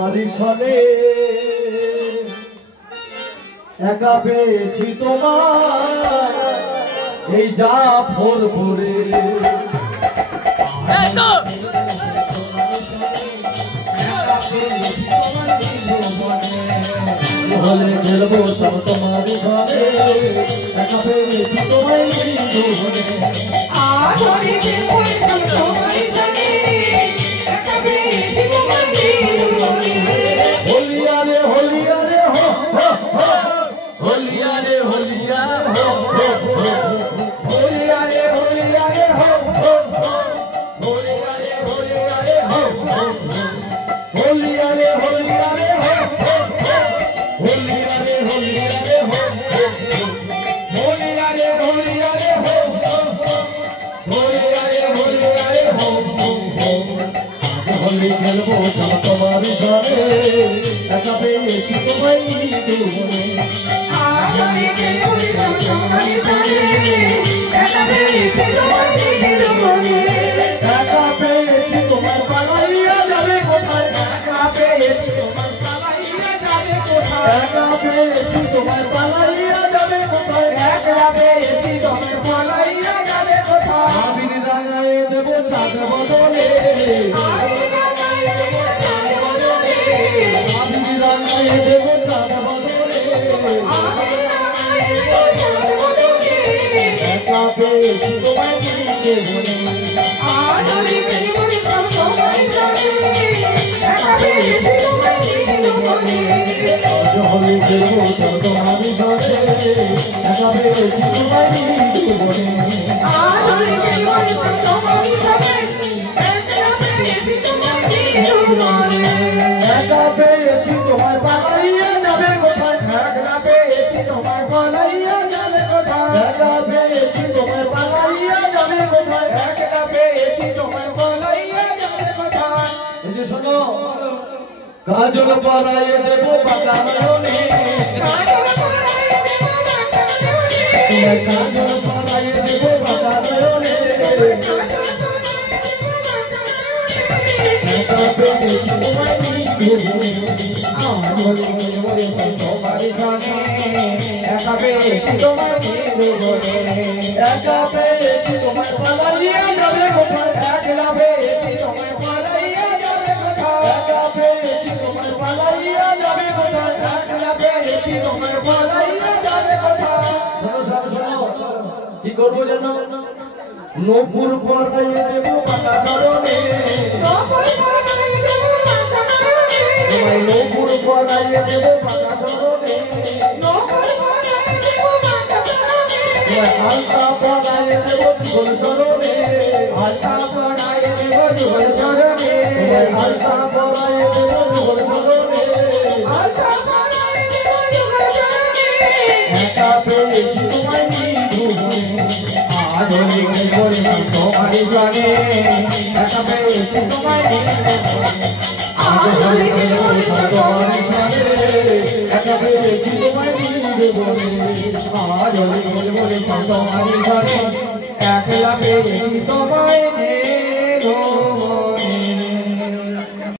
তোমারই সনে একা পেয়েছি তোমার এই জাফর ভরে হলে খেলবো সব তোমারই সনে একা পেয়েছি তোমায় জীবনে খেলবো সব তোমারই সনে একা পেয়েছি তোমায় জীবনে একা পেয়েছি তোমার পালাইয়া যাবে কোথায় একা পেয়েছি তোমার পালাইয়া যাবে কোথায় একা পেয়েছি তোমার পালাইয়া যাবে কোথায় একা পেয়েছি তোমার পালাইয়া যাবে কোথায় আমি রাঙায় দেবো চাঁদ বদলে আমি রাঙায় দেবো চাঁদ বদলে একা পেয়েছি তোমায় জীবনে হলে খেলবো সব তোমারই সনে একা পেয়েছি তোমায় জীবনে একা পেয়েছি তোমার পালাইয়া যাবে কোথায় একা পেয়েছি তোমার পালাইয়া যাবে কোথায় একা পেয়েছি তোমার পালাইয়া যাবে কোথায় একা পেয়েছি তোমার পালাইয়া যাবে কোথায় এই যে শোনো কাজল পরায়ে দেব বাঁকা নয়নে কাজল পরায়ে দেব বাঁকা নয়নে একা পেয়েছি তোমায় জীবনে একা পেয়েছি তোমার জীবনে একা পেয়েছি তোমার পালাইয়া যাবে কোথায় একলা পেয়েছি তোমার পালাইয়া যাবে কোথায় একা পেয়েছি তোমার পালাইয়া যাবে কোথায় একলা পেয়েছি তোমার পালাইয়া যাবে কোথায় সব শোনো কি করবো জানো নূপুর পরায়ে দেব বাঁকা চরণে নূপুর পরায়ে দেব বাঁকা চরণে আলতা পরায়ে দেব যুগল চরণে আলতা পরায়ে দেব যুগল চরণে আলতা পরায়ে দেব যুগল চরণে আলতা পরায়ে দেব যুগল চরণে একা পেয়েছি তোমায় জীবনে আজ হলে খেলবো তোমারই সনে একা পেয়েছি তোমায় জীবনে আজ হলে খেলবো সব তোমারই সনে একা পেয়েছি তোমায় জীবনে আজ হলে খেলবো সব তোমারই সনে একলা পেয়েছি তোমায় জীবনে